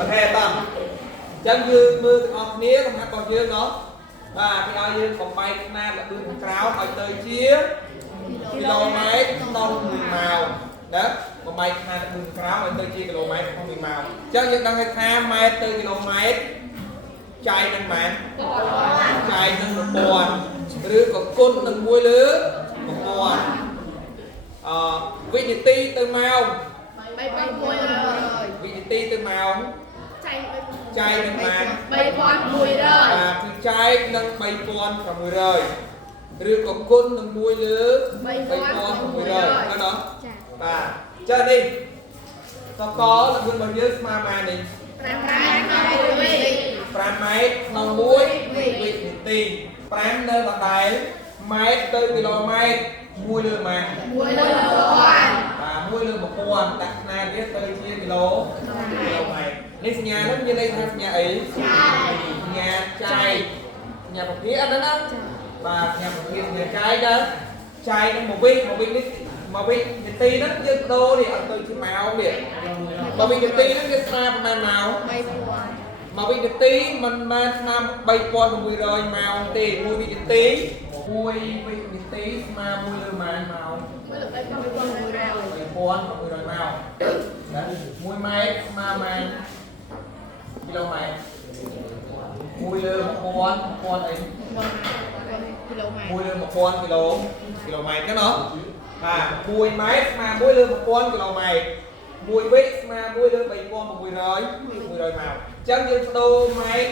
ok tầm chân dương mưa ngọc nía không hát còn dương nó và khi ai dương còn bay nam là đương cáo ở tới chia km tông màu đó còn bay nam là đương cáo ở tới chia km không màu chân dương đang hay tham mai từ km chạy nâng mạng chạy nâng một buồn rứa có côn nâng muối lứa một buồn vị trí từ màu vị trí từ màu chạy nâng mạng vàคือใจnâng bay con và mùi rời rứa có côn nâng muối lứa bay con và mùi rời đó đó và chơi đi có là gương bao nhiêu mà này 5 ម៉ែត្រក្នុង1វិនាទី5នៅដដែលម៉ែត្រទៅគីឡូម៉ែត្រ1លើម៉ែត្រ1លើ1000បាទ1លើ1000ដាក់ណាទៀតទៅជាគីឡូម៉ែត្រនេះសញ្ញានោះមានន័យថាសញ្ញាអីសញ្ញាចែកសញ្ញាប្រភេទអត់ហ្នឹងណាបាទសញ្ញាប្រភេទសញ្ញាចែកទៅចែកនឹង1វិនេះ1វិនាទីហ្នឹងយើងដូរនេះអត់ទៅជាម៉ោងទៀត1វិនាទីហ្នឹងវាស្មើប្រហែលម៉ោងមកវិនាទីមិនមែនឆ្នាំ 3600 ម៉ោងទេ1វិនាទី1វិនាទីស្មើ1លើម៉ោងម៉ោង3600ម៉ោង1ម៉ែត្រស្មើម៉ែត្រគីឡូម៉ែត្រ1លើ1000អីគីឡូម៉ែត្រ1លើ1000គីឡូម៉ែត្រណាបាទ1ម៉ែត្រស្មើ1លើ1000គីឡូម៉ែត្រ1វិស្មើ1លើ3600ម៉ោងចឹងយើងបដូរម៉ែត្រ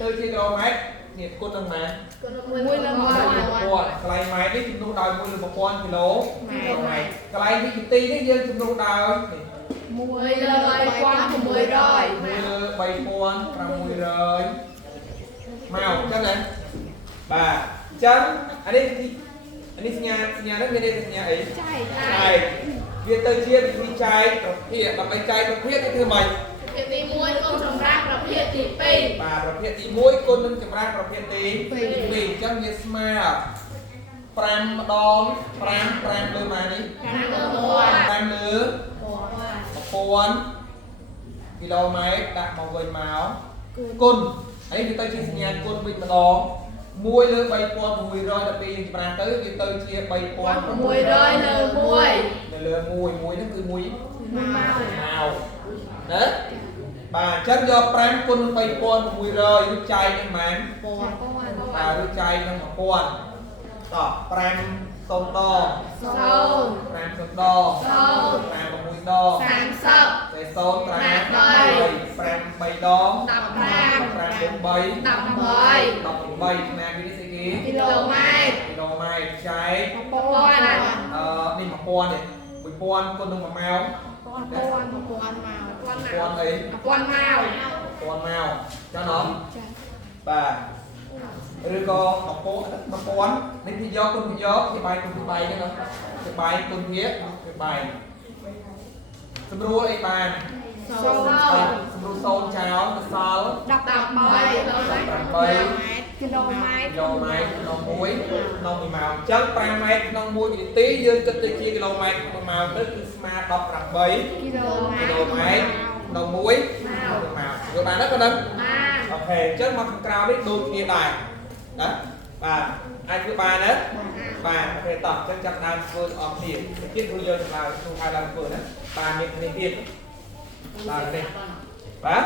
ទៅជាគីឡូម៉ែត្រនេះគុណនឹងម៉ែត្រ1លើ1000កន្លែងម៉ែត្រនេះចំនួនដោយ1លើ1000គីឡូម៉ែត្រកន្លែងវិនាទីនេះយើងចំនួនដោយ1លើ3600 1លើ3600ម៉ោងចឹងណាបាទចឹងអានេះសញ្ញានេះមានន័យថាសញ្ញាអីចែកវាទៅជាវិធីចែកប្រភេទដើម្បីចែកប្រភេទនេះគឺម៉េចប្រភេទទី1គុណចម្រាស់ប្រភេទទី2បាទប្រភេទទី1គុណនឹងចម្រាស់ប្រភេទទី2អញ្ចឹងវាស្មើ5ម្ដង5លើម៉ានេះ5លើ1000គីឡូម៉ែត្រដាក់មកវិញមកគុណហើយវាទៅជាសញ្ញាគុណវិញម្ដង1លើ3600ដល់ពេលយើងចម្រាស់ទៅវាទៅជា3600លើ1នៅលើ1ហ្នឹងគឺ1ម៉ោងណាបាទអញ្ចឹងយក5គុណនឹង3600រួចចែកនឹងម៉ានបាទរួចចែកនឹង1000តោះ5សូមដង5សូមដង5 6ដង30តែសូមត្រា5 3ដង15 5 4 3 18ណាវានេះស្អីគេគីឡូម៉ែត្រចែក1000នេះ1000នេះ1000គុណនឹង1ម៉ោង1000អី1000ម៉ោងចាណោះបាទឬក៏1000នេះវាយកគុណវាយកគេបាយគុណវាបាយហ្នឹងណាគេបាយគុណវាគេបាយសម្រួលអីបានសម្រួលសូនចោលទៅសល់18គីឡូម៉ែត្រក្នុង1ម៉ោងអញ្ចឹង5ម៉ែត្រក្នុង1វិនាទីយើងគិតទៅជាគីឡូម៉ែត្រក្នុង1ម៉ោងទៅគឺស្មើ18គីឡូម៉ែត្រក្នុង1ម៉ោងយល់បានទេប៉ុណ្ណឹងអូខេអញ្ចឹងមកខាងក្រៅនេះដូចគ្នាដែរណាបាទអាចធ្វើបានណាបាទអូខេតោះអញ្ចឹងចាប់ដើមធ្វើអស់គ្នាទៀតគ្រូយកឆ្លើយគ្រូហៅឡើងធ្វើណាបាទមានគ្នាទៀតបាទនេះបាទ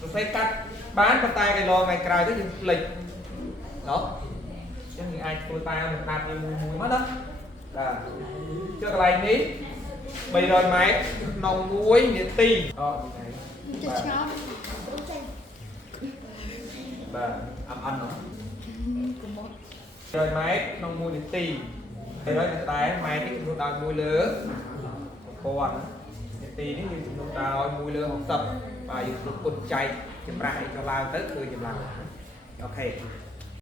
សរសេរកាត់បានប៉ុន្តែគេឡងថ្ងៃក្រោយទៅយើងភ្លេចណោះអញ្ចឹងយើងអាចធ្វើតាមនឹងកាត់មួយមកណាបាទចុះកន្លែងនេះ300ម៉ែត្រក្នុង1នាទីបាទឆ្ងល់បាទអត់ណោះ300ម៉ែត្រក្នុង1នាទី300តែម៉ែត្រនេះចំនួនដល់1លើ1000នាទីនេះយើងចំនួនដល់1លើ60បាទយើងគ្រប់គុណចែកចម្រាស់ឲ្យចុះឡើងទៅគឺចម្រាស់អូខេ